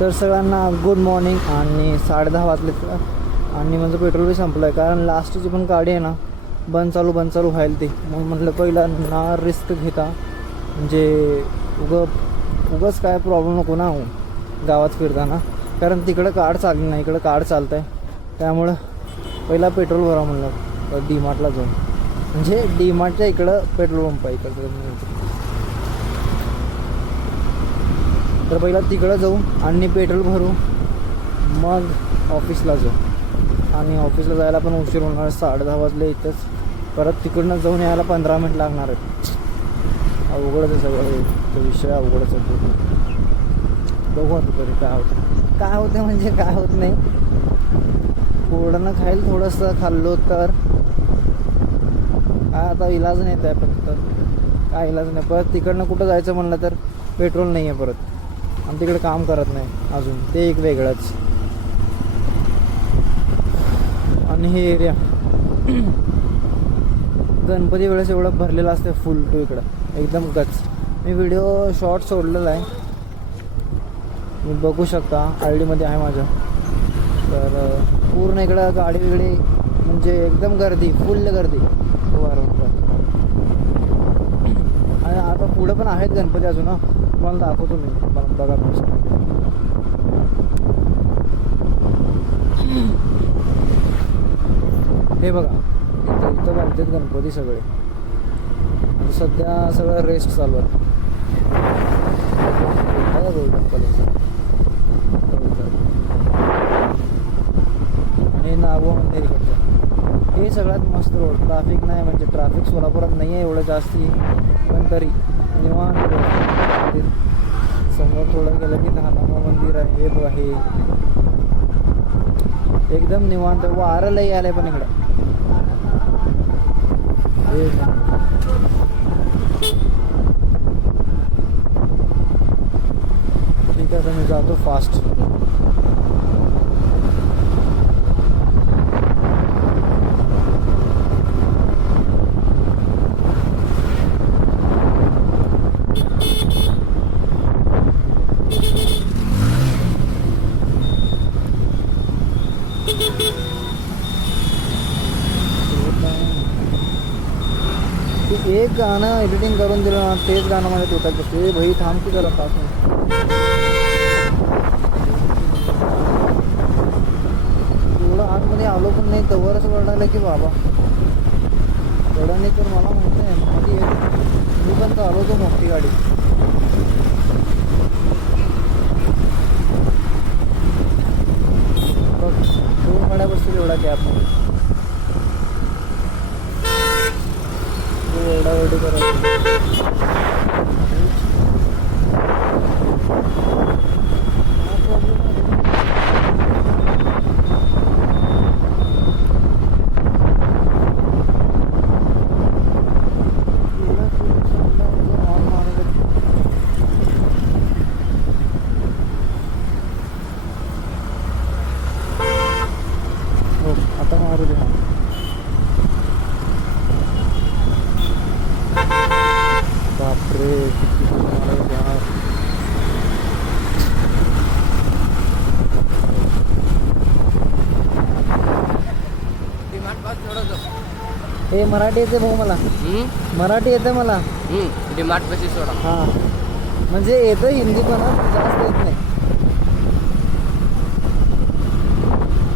तर सगळ्यांना good morning. आणि 10:30 वाजले आणि माझं पेट्रोल बी संपलं आहे. कारण लास्टची पण गाडी आहे ना बंद चालू व्हायला ती. मग म्हटलं पहिला ना रिस्क घेता म्हणजे उगाच काय प्रॉब्लेम नको ना गावात फिरताना. कारण तिकडं कार्ड चालली नाही, इकडं कार्ड चालतं आहे. त्यामुळं पहिला पेट्रोल भरा म्हणलं डीमार्टला जाऊन. म्हणजे डीमार्टच्या इकडं पेट्रोल पंप आहे इकडं. तर पहिला तिकडं जाऊ आणि पेट्रोल भरू, मग ऑफिसला जाऊ. आणि ऑफिसला जायला पण उशीर होणार, 10:30 वाजले इथंच. परत तिकडनं जाऊन यायला 15 मिनिट लागणार आहेत. अवघडच आहे सगळं, तो विषय अवघडच आहे. बघू आता तरी काय होतं म्हणजे काय होत नाही. कोरडं खायला थोडंसं खाल्लो तर काय आता इलाज नाही आहे. फक्त काय इलाज नाही. परत तिकडनं कुठं जायचं म्हणलं तर पेट्रोल नाही आहे परत, आणि तिकडे काम करत नाही अजून, ते एक वेगळंच. आणि हे एरिया गणपती वेळेस एवढं भरलेलं असते फुल टू इकडं एकदम गच. मी व्हिडिओ शॉर्ट सोडलेला आहे, मी बघू शकता ID मध्ये आहे माझ्या. तर पूर्ण इकडं गाडी वेगळी म्हणजे एकदम गर्दी, फुल गर्दी वारंवार. आणि आता पुढं पण आहेत गणपती अजून ना, तुम्हाला दाखवतो मी, बघा मस्त. हे बघा इथं बांधतात गणपती सगळे. आणि सध्या सगळं रेस्ट चालू आहे. आणि नागो मंदिर इकडचं, हे सगळ्यात मस्त रोड. ट्रॅफिक नाही, म्हणजे ट्रॅफिक सोलापुरात नाही आहे एवढं जास्ती, पण तरी निवांत. समोर थोडं गेलं की नागो मंदिर आहे. हे बघा हे एकदम निवांत. वारं लई आलंय पण इकडं. ठीक आहे, तर मी जातो फास्ट. एक गाणं एडिटिंग करून दिलं ना, तेच गाणं मला टोटात बसते. भाई थांब की जरा पास. एवढं आतमध्ये आलो पण नाही, तवरच वरडायला की बाबा एवढं नाही. तर मला माहिती आहे मोठी आहे, मी पण तर आलो तो मोठी गाडी. बघ 2 गाड्या बसतील एवढा कॅबमध्ये. ओरडाओरडी करायची. हो आता मारू दे. बापरे हे मराठी येते भाऊ मला, मराठी येते मला. डीमार्ट पाशी सोडा. हां म्हणजे येतं हिंदी पण जास्त येत नाही.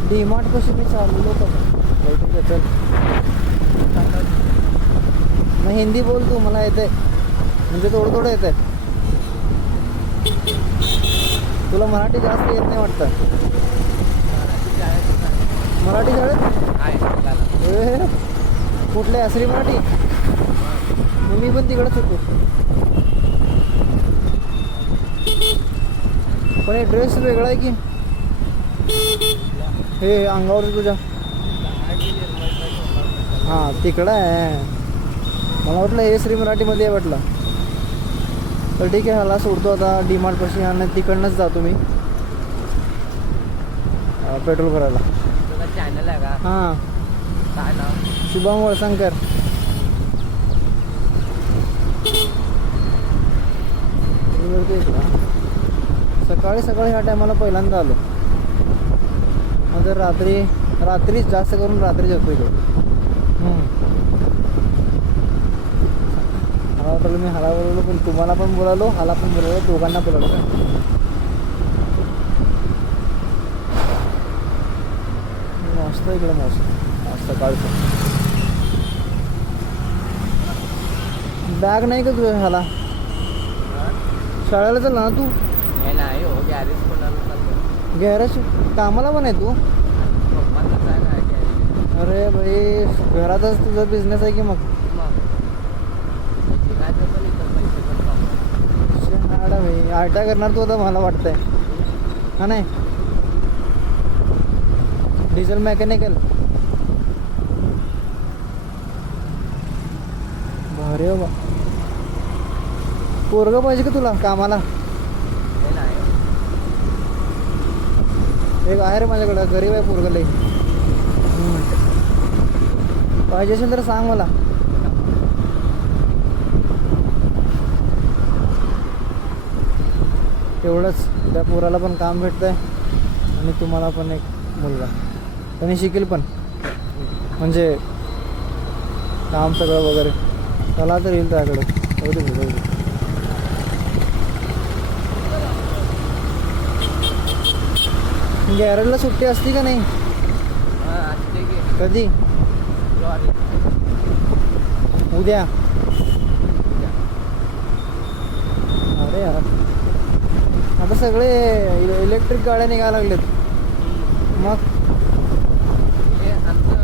डीमार्ट पाशी मी चाललो का चल. मग हिंदी बोल तू, मला येते म्हणजे थोडं येते. तुला मराठी जास्त येत नाही वाटतं. मराठी शाळेत कुठले आसरी मराठी. मी पण तिकडंच होतो. पण हे ड्रेस वेगळा आहे की हे अंगावर तुझ्या. हां तिकडं आहे, मला वाटलं हे श्री मराठीमध्ये आहे वाटलं. तर ठीक आहे, ह्याला सोडतो आता डीमार्ट पाशी आणि तिकडनंच जातो मी पेट्रोल भरायला. चॅनल आहे का? हां काय नाव? शुभम वळसंकर. होते इकडं. सकाळी सकाळी ह्या टायमाला पहिल्यांदा आलो. नंतर रात्री जास्त करून रात्री जातो इकडं. मला वाटलं मी हाला बोलवलो, पण तुम्हाला पण बोलावलो, हाला पण बोलावलो, दोघांना बोलावलो का. मस्त इकडं मस्त सकाळचं. बॅग नाही का तुझ्या ह्याला, शाळेला चालला ना तू. हे नाही हो, गॅरेज कोणाला चाललं. गॅरेज कामाला पण आहे तू. पप्पाचं काय नाही गॅरेज. अरे भाई, घरातच तुझा बिझनेस आहे की मग. शिकायचं पण इथं पैसे पण कमवायचे. हाडा भाई, आयटा करणार तू आता मला वाटतंय, हा नाही. डिझेल मेकॅनिकल भारी बाबा. पोरगं पाहिजे का तुला कामाला. हे नाही एक आहे रे माझ्याकडं, गरीब आहे पोरगं लई. पाहिजे असेल तर सांग मला. तेवढंच त्या पोराला पण काम भेटतंय आणि तुम्हाला पण एक मुलगा, त्याने शिकेल पण, म्हणजे काम सगळं वगैरे. त्याला तर येईल त्याकडं. गॅरेजला सुट्टी असती का नाही. असते की कधी. ज्वारी. उद्या. अरे यार, आता सगळे इलेक्ट्रिक गाड्या निघायला लागलेत. मग हे आमचं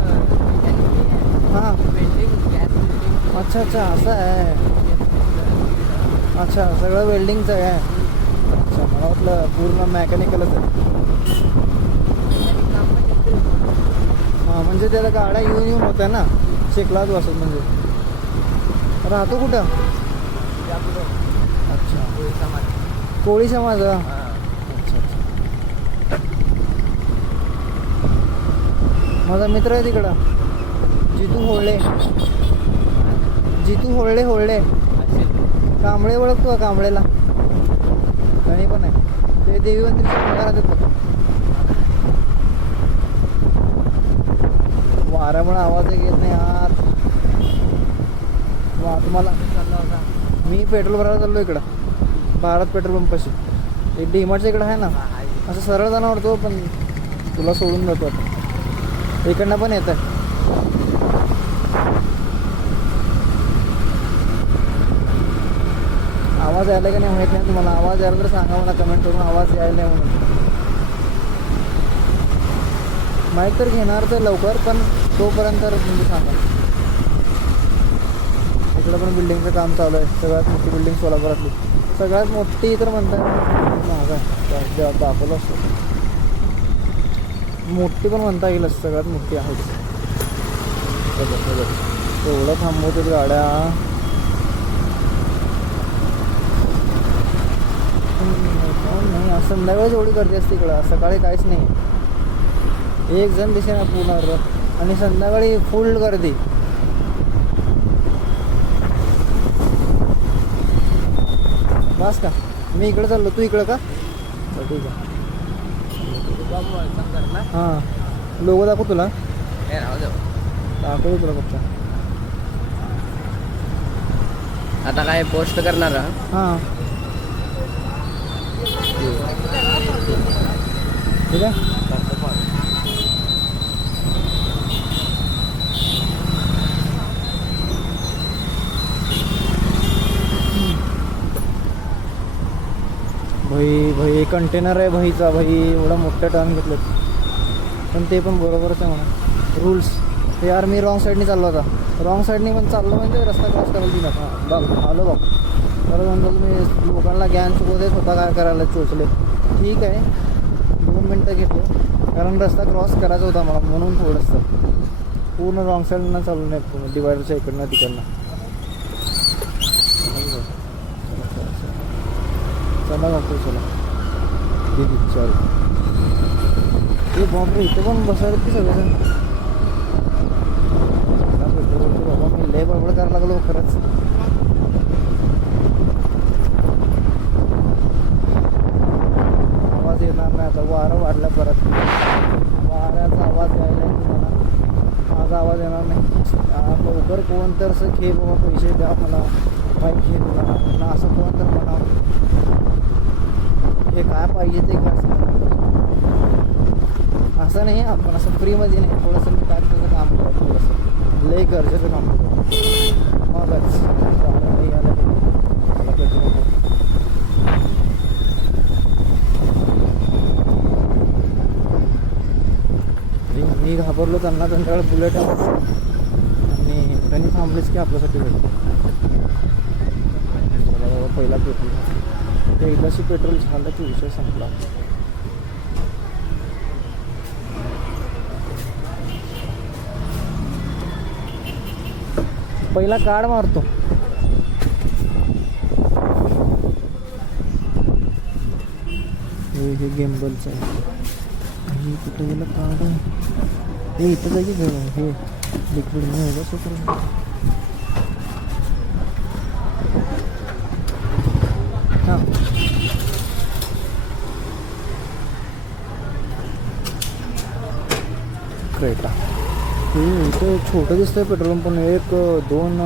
हां, वेल्डिंग, गॅस वेल्डिंग. अच्छा असं आहे. अच्छा, सगळं वेल्डिंगचं आहे. अच्छा, मला वाटलं पूर्ण मेकॅनिकलच आहे. हां, म्हणजे त्याला गाड्या येऊन होत्या ना, शिकलाच असत. म्हणजे राहतो कुठं. अच्छा, कोळी समाज. अच्छा. माझा मित्र आहे तिकडं, जितू होळले. कांबळे ओळखतो का कांबळेला. गणी पण आहे ते, देवी मंदिरच्या घरात येतो. वाऱ्यामुळे आवाज येत नाही यार. तुम्हाला मी पेट्रोल भरायला चाललो इकडं, भारत पेट्रोल पंपाशी. एक डीमार्टच्या इकडं आहे ना, असं सरळ जाणं वाटतो, पण तुला सोडून जातो आता. इकडनं पण येत आहे. आवाज यायला का नाही माहीत नाही तुम्हाला. आवाज यायला तर सांगा मला कमेंट करून, आवाज यायला नाही म्हणून. माहीत तर घेणार तर लवकर, पण तोपर्यंत म्हणजे सांगा. इकडं पण बिल्डिंगचं काम चालू आहे. सगळ्यात मोठी बिल्डिंग सोलापुरातली, सगळ्यात मोठी तर म्हणतात. महाग आहे, दाखवलं असतं. मोठी पण म्हणता येईल, सगळ्यात मोठी आहे. एवढं थांबवतात गाड्या. नाही, संध्याकाळीच एवढी गर्दी असते इकडं, सकाळी काहीच नाही. एक जण दिसे ना पूर्ण, आणि संध्याकाळी फुल गर्दी. बस का, मी इकडे चाललो, तू इकडं का. ठीक आहे. हां, लोगो दाखवू तुला. दाखवू तुला फक्त. आता काय पोस्ट करणार. हां, ठीक आहे. भाई कंटेनर आहे भाईचा. भाई एवढा मोठा टर्न घेतलं, पण ते पण बरोबरच आहे म्हणा रूल्स. यार मी रॉंग साईडने चाललो होता. रॉंग साईडने पण चाललो म्हणजे रस्ता क्रॉस करायला दिला. बघ आलो बघ. बरं म्हणतो मी लोकांना ज्ञान शिकवते, स्वतः काय करायला चोचले. ठीक आहे, 2 मिनटं घेतो, कारण रस्ता क्रॉस करायचा होता मला, म्हणून थोडंसं पूर्ण रॉंग साईडनं चालू नाही. पूर्ण डिवायडरच्या इकडनं तिकडनं. चला बघतो, चला दीदी चल. ते बापरे, इथं पण बसायला की सगळं. बाबा मी लय बडबड करायला लागलो खरंच. बरं कोण तर असं घे बाबा पैसे द्या मला बाईक घे तुला म्हणलं असं कोण तर म्हणावं हे काय पाहिजे ते घ्या असं म्हणावं. असं नाही आपण असं फ्रीमध्ये नाही थोडंसं मी काय त्याचं काम करतो थोडंसं लय गरजेचं काम करतो मगच गाणं नाही आलं की मला भेटू नको. मी घाबरलो त्यांना त्यांच्याकडे बुलेट आहे आणि त्यांनी थांबलेच की आपल्यासाठी भेटू. चला बाबा पहिला पेट्रोल ते एकदाशी पेट्रोल झालं की विषय संपला. पहिला कार्ड मारतो. हे गेमबलचं आहे. हे कुठे गेलं कार्ड हे इथं जायची घर हे लिक्विड नाही होतं सत्र. हां क्रेटा हे इथं छोटं दिसतंय पेट्रोल पंप पण 1 2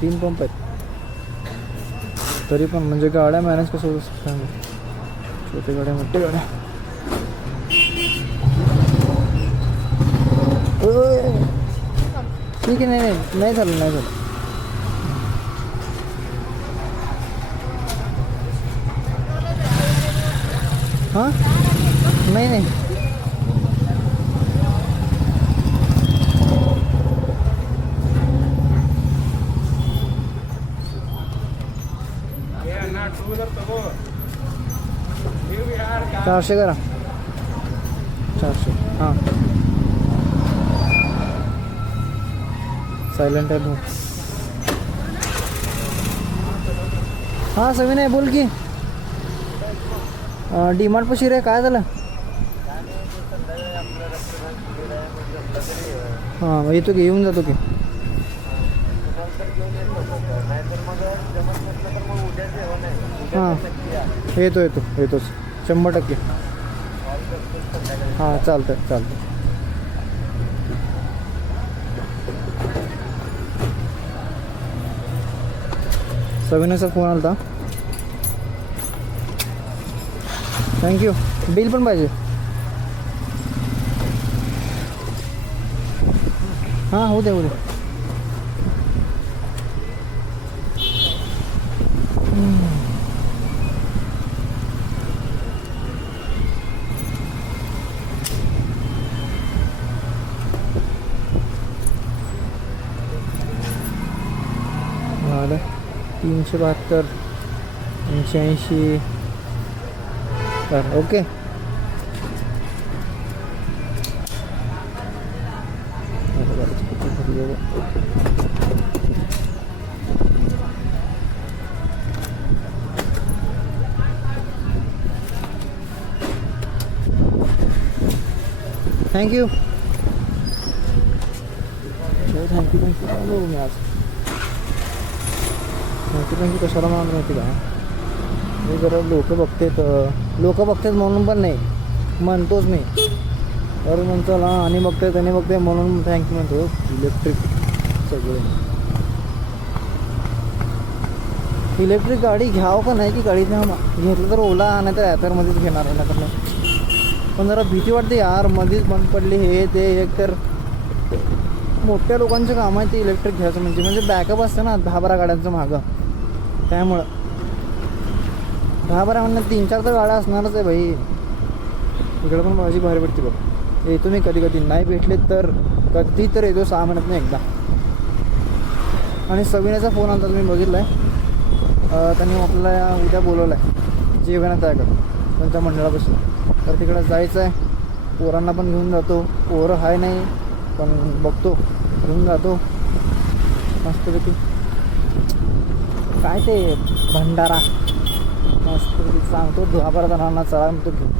3 पंप आहेत तरी पण म्हणजे गाड्या मॅनेज कसं होतं सांगा. छोटे गाड्या मोठे गाड्या ठीक आहे. नाही झालं हां नाही चारशे करा 400 हां सायलेंट आहे भाऊ. हां सवी नाही बोल की डीमार्ट पशी रे काय झालं. हां येतो की येऊन जातो की हां येतोच 100%. हां चालतं. सविनाचा फोन आला होता. थँक्यू. बिल पण पाहिजे. हां होऊ दे झालं. 372 85 ओके. थँक्यू बोलू मी आज. थँक्यू कशाला मला माहिती का मी जरा लोक बघतात म्हणून पण नाही म्हणतोच मी तर म्हणतो हा आणि बघताय त्याने बघताय म्हणून थँक्यू म्हणतो. इलेक्ट्रिक गाडी घ्यावं का नाही की गाडीत घेतलं तर ओला नाही तर ॲथरमध्येच घेणार आहे ना तर पण जरा भीती वाटते यार मध्येच बंद पडली हे ते. एक तर मोठ्या लोकांचं काम आहे ते इलेक्ट्रिक घ्यायचं म्हणजे बॅकअप असतं ना 10-12 गाड्यांचं मागं त्यामुळं 10-12 म्हणणं 3-4 तर गाड्या असणारच आहे भाई. इकडं पण भाजी बाहेर भेटते बघ. येतो मी कधी नाही भेटले तर कधी तर येतो 6 महिन्यात नाही एकदा. आणि सविनाचा फोन आला तुम्ही बघितला आहे. त्यांनी आपल्याला उद्या बोलवलं आहे जेवणात आहे का त्यांच्या मंडळापासून तर तिकडं जायचं आहे. पोरांना पण घेऊन जातो. पोरं आहे नाही पण बघतो घेऊन जातो मस्तपैकी. काय ते भंडारा मस्तपैकी सांगतो 10-12 जणांना चला तो घेऊन.